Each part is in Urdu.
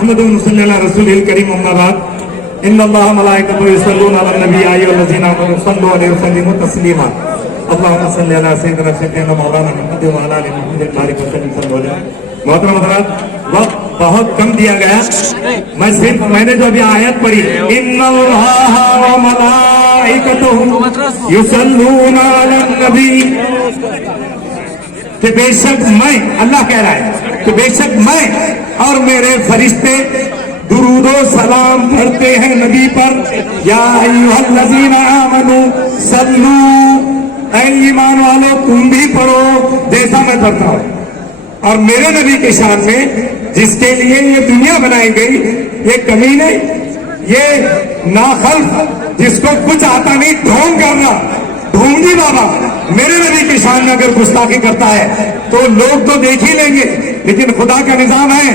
نحمده ونصلي على رسوله الكريم اما بعد ان الله وملائكته يصلون على النبي يا ايها الذين امنوا صلوا عليه وسلموا تسليما اللهم صل على سيدنا سيدنا مولانا محمد وعلى ال محمد بارك وسلم صلوا عليه. محترم حضرات وقت بہت کم دیا گیا, میں نے جو ابھی آیت پڑھی ان اللہ وملائکتہ یصلون علی النبی, کہ بے شک میں, اللہ کہہ رہا ہے کہ بے شک میں اور میرے فرشتے درود و سلام پڑھتے ہیں نبی پر. یا ایھا الذین آمنوا صلو, اے ایمان والو تم بھی پڑھو جیسا میں پڑھتا ہوں. اور میرے نبی کے شان میں جس کے لیے یہ دنیا بنائی گئی, یہ کمینے, یہ ناخلف جس کو کچھ آتا نہیں ڈھونگ کرنا, ڈھونگی بابا میرے نبی کی شان میں اگر گستاخی کرتا ہے تو لوگ تو دیکھ ہی لیں گے, لیکن خدا کا نظام ہے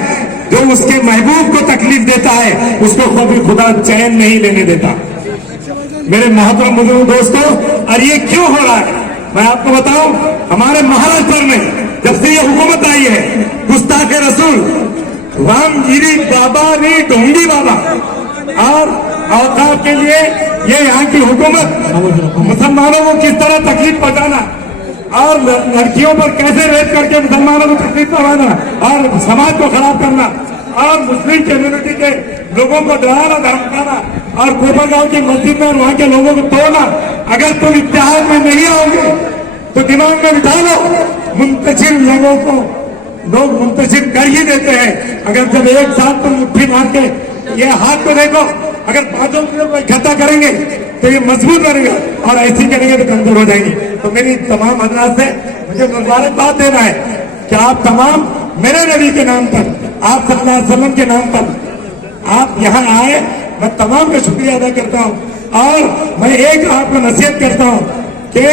جو اس کے محبوب کو تکلیف دیتا ہے اس کو کبھی خدا چین نہیں لینے دیتا. میرے محترم بزرگ دوستوں, اور یہ کیوں ہو رہا ہے میں آپ کو بتاؤں. ہمارے مہاراشٹر میں جب سے یہ حکومت آئی ہے گستاخ رسول رام گیری بابا نے ڈھونگی بابا اور اوقاف کے لیے یہ یہاں کی حکومت مسلمانوں کو کس طرح تکلیف پہنچانا اور لڑکیوں پر کیسے ریپ کر کے مسلمانوں کو تکلیف پہنچانا اور سماج کو خراب کرنا اور مسلم کمیونٹی کے لوگوں کو ڈرانا دھمکانا اور کوپر گاؤں کی مسجد میں اور وہاں کے لوگوں کو توڑنا. اگر تم اتحاد میں نہیں آؤ گے تو دماغ میں بٹھا لو, منتشر لوگوں کو لوگ منتشر کر ہی دیتے ہیں. اگر جب ایک ساتھ تم مٹھی مار کے یہ ہاتھ کو دیکھو, اگر پانچوں کو اکٹھا کریں گے تو یہ مضبوط بنے گا اور ایسی کریں گے تو کمزور ہو جائیں گے. تو میری تمام حضرات سے مجھے مبارکباد دینا ہے کہ آپ تمام میرے نبی کے نام پر, آپ صلی اللہ علیہ وسلم کے نام پر آپ یہاں آئے. میں تمام کا شکریہ ادا کرتا ہوں اور میں ایک آپ کو نصیحت کرتا ہوں کہ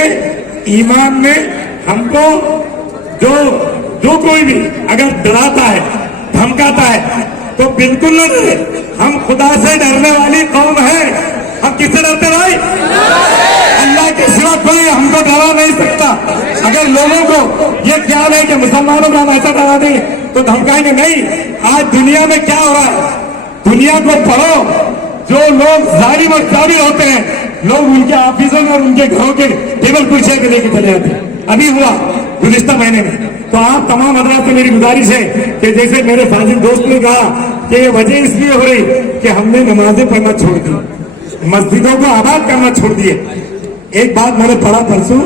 ایمان میں ہم کو جو کوئی بھی اگر ڈراتا ہے دھمکاتا ہے تو بالکل نہ ڈرے. ہم خدا سے ڈرنے والی قوم ہے. ہم کس سے ڈرتے بھائی؟ اللہ کے سوا کوئی ہم کو ڈرا نہیں سکتا. اگر لوگوں کو یہ خیال ہے کہ مسلمانوں کو ہم ایسا ڈرا دیں تو دھمکائیں گے نہیں. آج دنیا میں کیا ہو رہا ہے, دنیا کو پڑھو. جو لوگ ظالم اور کافر ہوتے ہیں لوگ ان کے آفسوں میں اور ان کے گھروں کے ٹیبل کرسیاں کے لے کے چلے جاتے ہیں. ابھی ہوا گزشتہ مہینے میں. تو آپ تمام حضرات سے میری گزارش ہے کہ جیسے میرے فاضل دوست نے کہا کہ یہ وجہ اس لیے ہو رہی کہ ہم نے نمازیں پڑھنا چھوڑ دی, مسجدوں کو آباد کرنا چھوڑ دیے. ایک بات میں نے پڑھا پرسوں,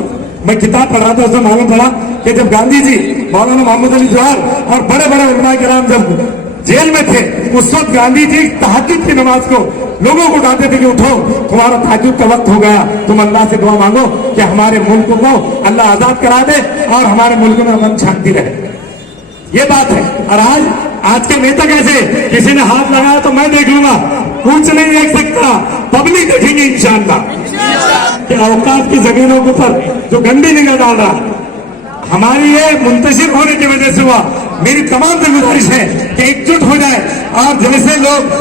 میں کتاب پڑھ رہا تھا, اس میں معلوم پڑا کہ جب گاندھی جی, مولانا محمد علی جوہر اور بڑے بڑے علماء کرام جب جیل میں تھے اس وقت گاندھی جی تہجد کی نماز کو لوگوں کو ڈانٹتے تھے کہ اٹھو تمہارا تہجد کا وقت ہو گیا, تم اللہ سے دعا مانگو کہ ہمارے ملک کو اللہ آزاد کرا دے اور ہمارے ملک میں امن شانتی رہے. یہ بات ہے. اور آج کے نیتا کیسے, کسی نے ہاتھ لگایا تو میں دیکھ لوں گا, کچھ نہیں دیکھ سکتا, پبلک دیکھیں گے انشاءاللہ کہ اوقات کی زمینوں کے اوپر جو گندی نگاہ ڈال رہا ہماری یہ منتشر ہونے کی وجہ سے ہوا. میری تمام سے گزارش ہے کہ ایک جٹ ہو جائے اور جیسے لوگ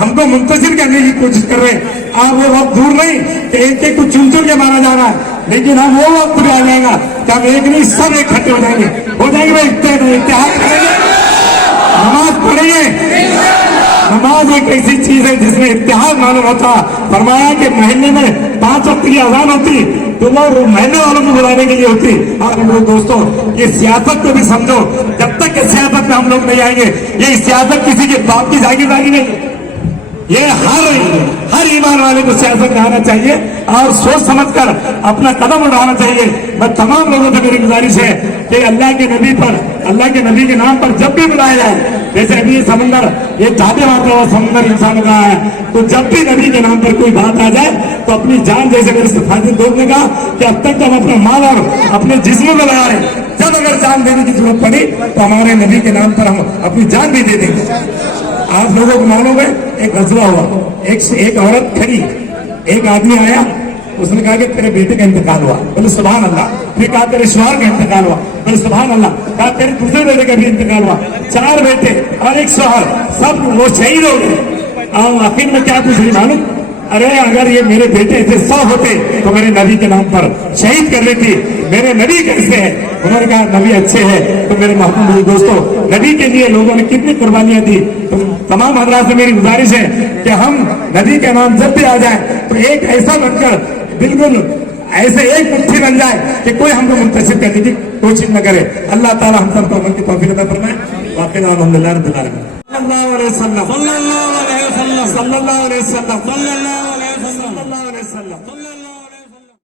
ہم کو منتشر کرنے کی کوشش کر رہے ہیں, آپ وہ وقت دور نہیں کہ ایک ایک کو چن چن کے مارا جا رہا ہے, لیکن ہم وہ وقت بھی آ جائے گا کہ ہم ایک نہیں سب اکٹھے ہو جائیں گے اتحاد کریں گے, نماز پڑھیں گے. نماز ایک ایسی چیز ہے جس میں اتحاد معلوم ہوتا. فرمایا کہ مہینے میں 5 وقت کی اذان ہوتی تو وہ مہینے والوں کو بلانے کے لیے ہوتی. اور ہم لوگ دوستوں یہ سیاست کو بھی سمجھو, جب تک کہ سیاست میں ہم لوگ نہیں آئیں گے, یہ سیاست کسی کے باپ کی جاگیرداری نہیں. یہ ہر ایمان والے کو سیاست میں آنا چاہیے اور سوچ سمجھ کر اپنا قدم اٹھانا چاہیے. میں تمام لوگوں سے میری گزارش ہے کہ اللہ کے نبی پر, اللہ کے نبی کے نام پر جب بھی بلایا جائے, جیسے ابھی یہ سمندر یہ جاتے مارتا ہوا سمندر انسانوں کا ہے, تو جب بھی نبی کے نام پر کوئی بات آ جائے تو اپنی جان, جیسے میرے فاضل دوست نے کہا کہ اب تک تو ہم اپنا مال اور اپنے جسموں کو لگا رہے, جب اگر جان دینے کی ضرورت پڑی تو ہمارے نبی کے نام پر ہم اپنی جان بھی دے دیں گے. آپ لوگوں کو معلوم ہے ایک غزوہ ہوا, ایک عورت کھڑی, ایک آدمی آیا, اس نے کہا کہ تیرے بیٹے کا انتقال ہوا, بولے سبحان اللہ. پھر کہا تیرے شوہر کا انتقال ہوا, بولے سبحان اللہ. کہا تیرے دوسرے بیٹے کا بھی انتقال ہوا. 4 بیٹے اور 1 شوہر, سب وہ شہید ہو گئے. اور آخر میں کیا کچھ نہیں معلوم, ارے اگر یہ میرے بیٹے ایسے 100 ہوتے تو میرے نبی کے نام پر شہید کر لیتی. میرے نبی کیسے ہے؟ انہوں نے کہا نبی اچھے ہیں. تو میرے محبوب دوستوں نبی کے لیے لوگوں نے کتنی قربانیاں دی. تو تمام حضرات سے میری گزارش ہے کہ ہم نبی کے نام جب بھی آ جائیں تو ایک ایسا بن کر بالکل ایسے ایک مٹھی بن جائے کہ کوئی ہم کو منتشر کرنے کی کوشش نہ کرے. اللہ تعالی ہم سب کو عمل کی توفیق عطا فرمائے. واقعی الحمدللہ رب العالمین. صلی اللہ علیہ وسلم.